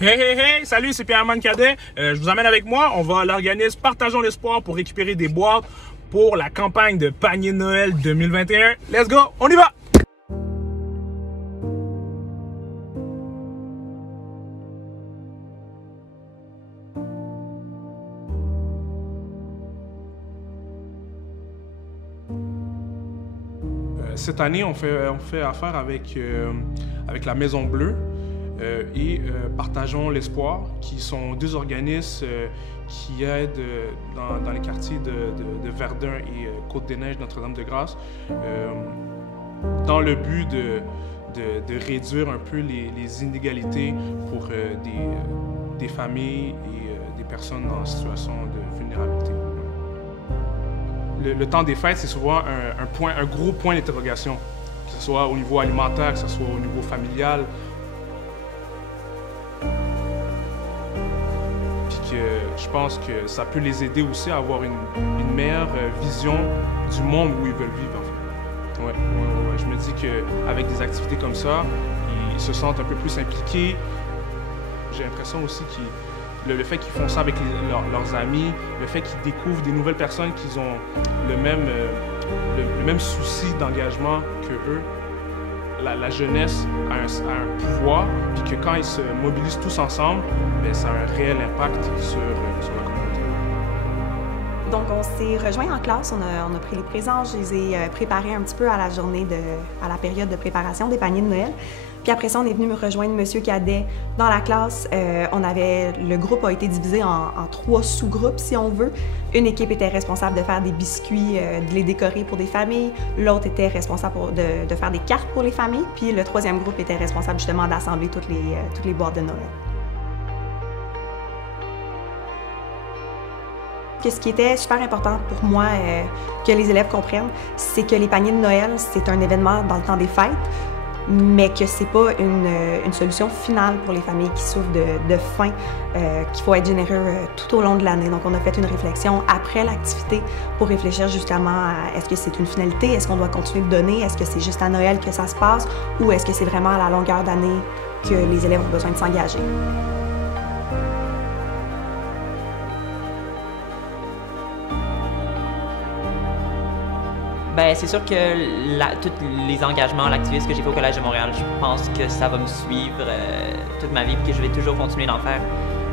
Hey, hey, hey! Salut, c'est Pierre-Armand Cadet. Je vous emmène avec moi. On va à l'organisme Partageons l'espoir pour récupérer des boîtes pour la campagne de panier de Noël 2021. Let's go! On y va! Cette année, on fait affaire avec la Maison Bleue et Partageons l'espoir, qui sont deux organismes qui aident dans les quartiers de Verdun et Côte-des-Neiges, Notre-Dame-de-Grâce, dans le but de réduire un peu les inégalités pour des familles et des personnes en situation de vulnérabilité. Le temps des fêtes, c'est souvent un gros point d'interrogation, que ce soit au niveau alimentaire, que ce soit au niveau familial. Puis que je pense que ça peut les aider aussi à avoir une meilleure vision du monde où ils veulent vivre, en fait. Ouais. Je me dis qu'avec des activités comme ça, ils se sentent un peu plus impliqués. J'ai l'impression aussi le fait qu'ils font ça avec leurs amis, le fait qu'ils découvrent des nouvelles personnes qui ont le même souci d'engagement que eux, la jeunesse a un pouvoir, puis que quand ils se mobilisent tous ensemble, bien, ça a un réel impact sur la communauté. Donc, on s'est rejoints en classe, on a pris les présents, je les ai préparés un petit peu à la période de préparation des paniers de Noël. Puis après ça, on est venu me rejoindre Monsieur Cadet dans la classe. Le groupe a été divisé en 3 sous-groupes, si on veut. Une équipe était responsable de faire des biscuits, de les décorer pour des familles. L'autre était responsable de faire des cartes pour les familles. Puis le 3e groupe était responsable justement d'assembler toutes les boîtes de Noël. Ce qui était super important pour moi que les élèves comprennent, c'est que les paniers de Noël, c'est un événement dans le temps des fêtes, mais que c'est pas une solution finale pour les familles qui souffrent de faim, qu'il faut être généreux tout au long de l'année. Donc on a fait une réflexion après l'activité pour réfléchir justement à est-ce que c'est une finalité, est-ce qu'on doit continuer de donner, est-ce que c'est juste à Noël que ça se passe, ou est-ce que c'est vraiment à la longueur d'année que les élèves ont besoin de s'engager. Ben, c'est sûr que tous les engagements, l'activisme que j'ai fait au Collège de Montréal, je pense que ça va me suivre toute ma vie et que je vais toujours continuer d'en faire.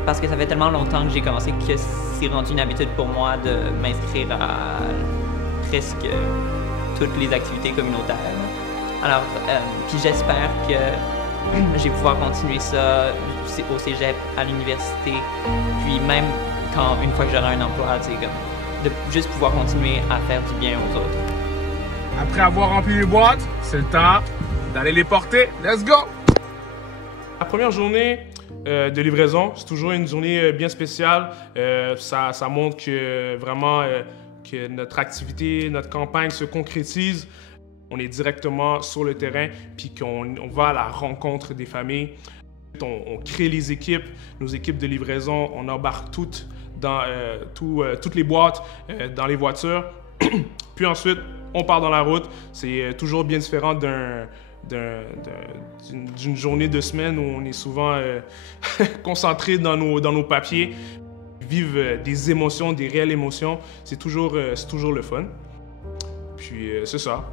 Parce que ça fait tellement longtemps que j'ai commencé que c'est rendu une habitude pour moi de m'inscrire à presque toutes les activités communautaires. Alors, puis j'espère que je vais pouvoir continuer ça au cégep, à l'université, puis même une fois que j'aurai un emploi, de juste pouvoir continuer à faire du bien aux autres. Après avoir rempli les boîtes, c'est le temps d'aller les porter. Let's go! La première journée de livraison, c'est toujours une journée bien spéciale. Ça montre que vraiment que notre activité, notre campagne se concrétise. On est directement sur le terrain, puis qu'on va à la rencontre des familles. On crée les équipes, nos équipes de livraison, on embarque toutes dans toutes les boîtes, dans les voitures. Puis ensuite, on part dans la route. C'est toujours bien différent d'une journée de semaine où on est souvent concentré dans nos papiers. Vivre des émotions, des réelles émotions, c'est toujours le fun. Puis c'est ça.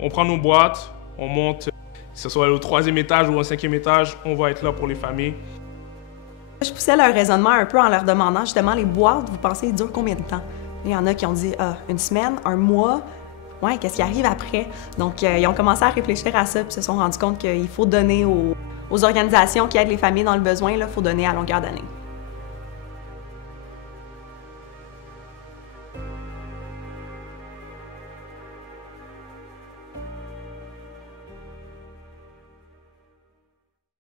On prend nos boîtes, on monte, que ce soit au 3e étage ou au 5e étage, on va être là pour les familles. Je poussais leur raisonnement un peu en leur demandant justement les boîtes, vous pensez, ils durent combien de temps? Il y en a qui ont dit une semaine, un mois, ouais, qu'est-ce qui arrive après? Donc ils ont commencé à réfléchir à ça puis se sont rendus compte qu'il faut donner aux organisations qui aident les familles dans le besoin, il faut donner à longueur d'année.